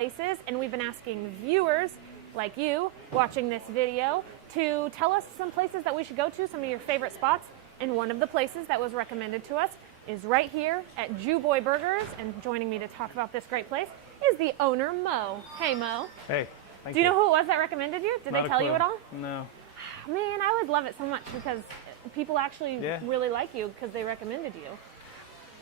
places, and we've been asking viewers like you watching this video to tell us some places that we should go to, some of your favorite spots. And one of the places that was recommended to us is right here at JewBoy Burgers. And joining me to talk about this great place is the owner, Mo. Hey, Mo. Hey, thank Do you know who it was that recommended you? Did they tell you at all? No. Man, I would love it so much because people actually really like you because they recommended you.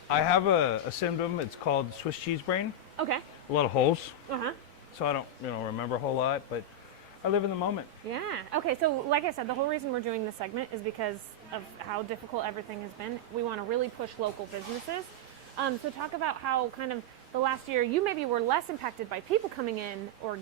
I have a symptom. It's called Swiss cheese brain. Okay. A lot of holes. Uh-huh. So I don't, remember a whole lot, but I live in the moment. Yeah. Okay, so like I said, the whole reason we're doing this segment is because of how difficult everything has been. We want to really push local businesses. So talk about how kind of the last year you maybe were less impacted by people coming in or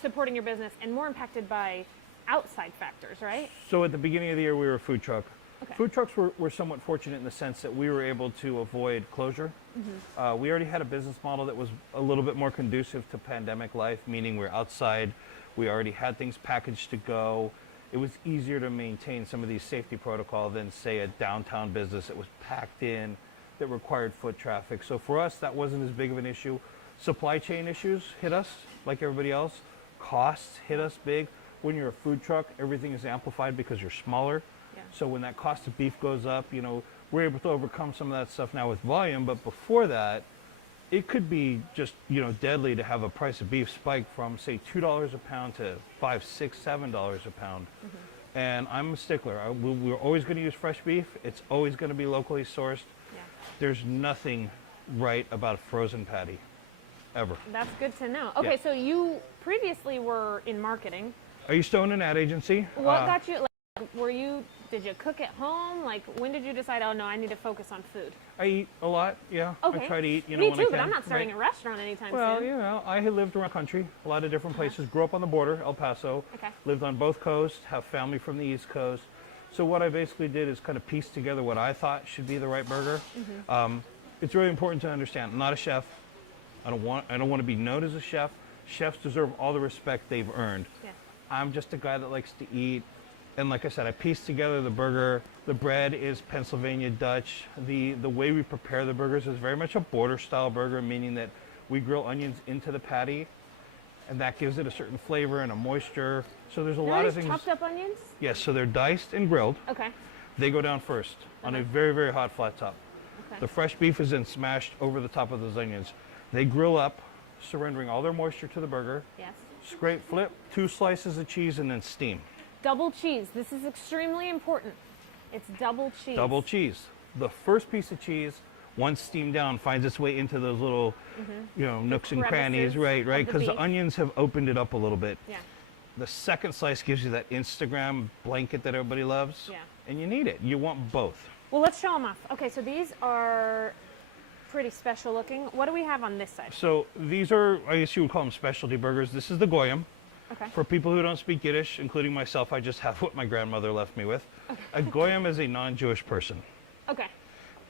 supporting your business and more impacted by outside factors, right? So at the beginning of the year, we were a food truck. Okay. Food trucks were somewhat fortunate in the sense that we were able to avoid closure. Mm-hmm. We already had a business model that was a little bit more conducive to pandemic life, meaning we're outside. We already had things packaged to go. It was easier to maintain some of these safety protocols than, say, a downtown business that was packed in, that required foot traffic. So for us, that wasn't as big of an issue. Supply chain issues hit us like everybody else. Costs hit us big. When you're a food truck, everything is amplified because you're smaller. Yeah. So when that cost of beef goes up, we're able to overcome some of that stuff now with volume. But before that, it could be just, deadly to have a price of beef spike from, say, $2 a pound to $5, $6, $7 a pound. Mm-hmm. And I'm a stickler. We're always going to use fresh beef. It's always going to be locally sourced. Yeah. There's nothing right about a frozen patty, ever. That's good to know. Okay, so you previously were in marketing. I used to own an ad agency. What got you, did you cook at home? Like, when did you decide, oh no, I need to focus on food? I eat a lot, yeah. Okay. I try to eat, Me when too, I can. but I'm not starting a restaurant anytime soon. Well, I had lived around the country, a lot of different places. Grew up on the border, El Paso. Okay. Lived on both coasts, have family from the East Coast. So what I basically did is kind of piece together what I thought should be the right burger. Mm-hmm. It's really important to understand, I'm not a chef. I don't want to be known as a chef. Chefs deserve all the respect they've earned. Yeah. I'm just a guy that likes to eat. And like I said, I pieced together the burger. The bread is Pennsylvania Dutch. The way we prepare the burgers is very much a border style burger, meaning that we grill onions into the patty, and that gives it a certain flavor and a moisture. So there's a lot of things. Chopped up onions? Yes, so they're diced and grilled. Okay. They go down first on a very, very hot flat top. Okay. The fresh beef is then smashed over the top of those onions. They grill up, surrendering all their moisture to the burger. Yes. Scrape, flip, 2 slices of cheese, and then steam. Double cheese. This is extremely important. It's double cheese. Double cheese. The first piece of cheese, once steamed down, finds its way into those little, nooks and crannies, right? Because the onions have opened it up a little bit. Yeah. The second slice gives you that Instagram blanket that everybody loves. Yeah. And you need it. You want both. Well, let's show them off. Okay, so these are pretty special looking. What do we have on this side? So these are, I guess you would call them specialty burgers. This is the goyim. Okay. For people who don't speak Yiddish, including myself, I just have what my grandmother left me with. Okay. A goyim is a non-Jewish person. Okay.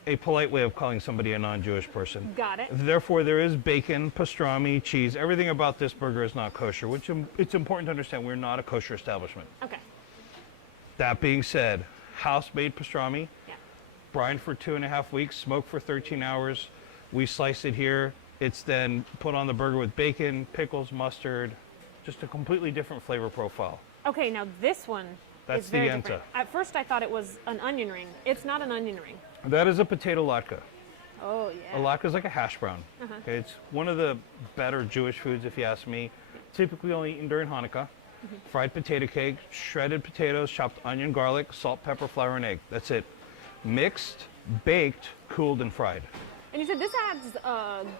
A polite way of calling somebody a non-Jewish person. Got it. Therefore, there is bacon, pastrami, cheese. Everything about this burger is not kosher, which it's important to understand we're not a kosher establishment. Okay. That being said, house-made pastrami, yeah, brined for 2.5 weeks, smoked for 13 hours. We slice it here. It's then put on the burger with bacon, pickles, mustard. Just a completely different flavor profile. Okay, now this one is very different. At first I thought it was an onion ring. It's not an onion ring. That is a potato latke. Oh, yeah. A latke is like a hash brown. Okay, it's one of the better Jewish foods, if you ask me. Typically only eaten during Hanukkah. Fried potato cake, shredded potatoes, chopped onion, garlic, salt, pepper, flour, and egg. That's it. Mixed, baked, cooled, and fried. And you said this adds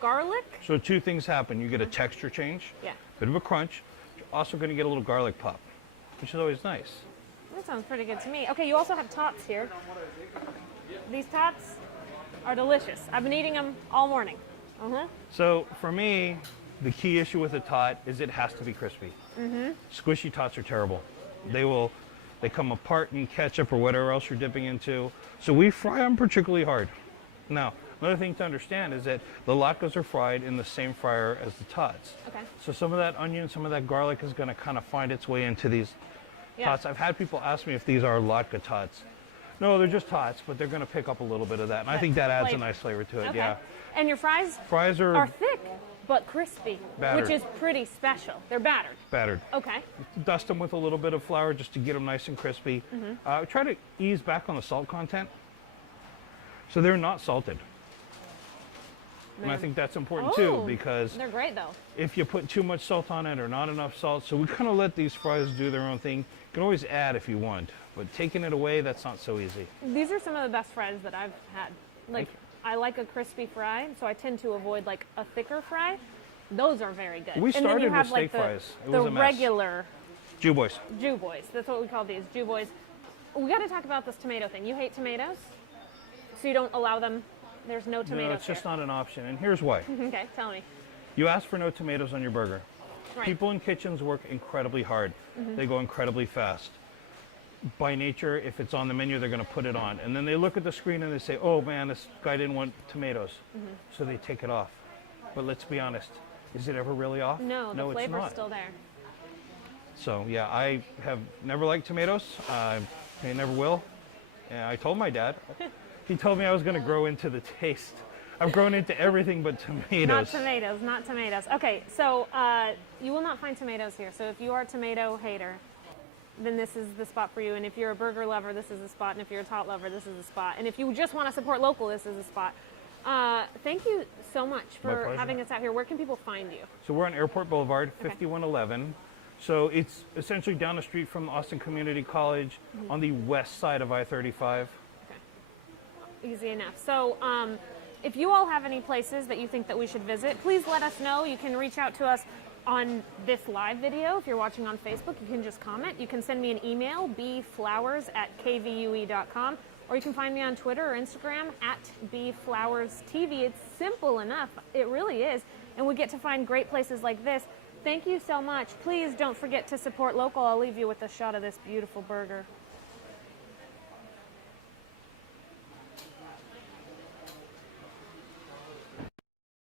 garlic? So 2 things happen. You get a texture change, bit of a crunch. You're also going to get a little garlic pop, which is always nice. That sounds pretty good to me. Okay, you also have tots here. These tots are delicious. I've been eating them all morning. So for me, the key issue with a tot is it has to be crispy. Squishy tots are terrible. They come apart in ketchup or whatever else you're dipping into. So we fry them particularly hard. Now, another thing to understand is that the latkes are fried in the same fryer as the tots. Okay. So some of that onion, some of that garlic is going to kind of find its way into these tots. I've had people ask me if these are latke tots. No, they're just tots, but they're going to pick up a little bit of that. And I think that adds a nice flavor to it, yeah. And your fries are thick. but crispy, Battered. which is pretty special. They're battered. Battered. Okay. Dust them with a little bit of flour just to get them nice and crispy. Try to ease back on the salt content. So they're not salted. And I think that's important too, because they're great though. if you put too much salt on it or not enough salt, so we kind of let these fries do their own thing. You can always add if you want, but taking it away, that's not so easy. These are some of the best fries that I've had. Like, I like a crispy fry, so I tend to avoid like a thicker fry. Those are very good. We And then you started have with steak like fries. It the was a mess. regular JewBoys. JewBoys. That's what we call these, JewBoys. We got to talk about this tomato thing. You hate tomatoes, so you don't allow them. There's no tomatoes. No, it's just here. not an option, and here's why. Okay, tell me. You ask for no tomatoes on your burger. Right. People in kitchens work incredibly hard. They go incredibly fast. By nature, if it's on the menu, they're going to put it on. And then they look at the screen and they say, oh man, this guy didn't want tomatoes. So they take it off. But let's be honest, is it ever really off? No, the it's flavor's not. still there. So yeah, I have never liked tomatoes. I never will. And I told my dad. He told me I was going to grow into the taste. I've grown into everything but tomatoes. Not tomatoes, not tomatoes. Okay, so you will not find tomatoes here. So if you are a tomato hater, then this is the spot for you. And if you're a burger lover, this is the spot. And if you're a tot lover, this is the spot. And if you just want to support local, this is the spot. Thank you so much for having us out here. Where can people find you? So we're on Airport Boulevard, Okay. 5111. So it's essentially down the street from Austin Community College on the west side of I-35. Easy enough. So if you all have any places that you think that we should visit, please let us know. You can reach out to us on this live video. If you're watching on Facebook, you can just comment. You can send me an email, bflowers@kvue.com, or you can find me on Twitter or Instagram @bflowerstv. It's simple enough. It really is. And we get to find great places like this. Thank you so much. Please don't forget to support local. I'll leave you with a shot of this beautiful burger.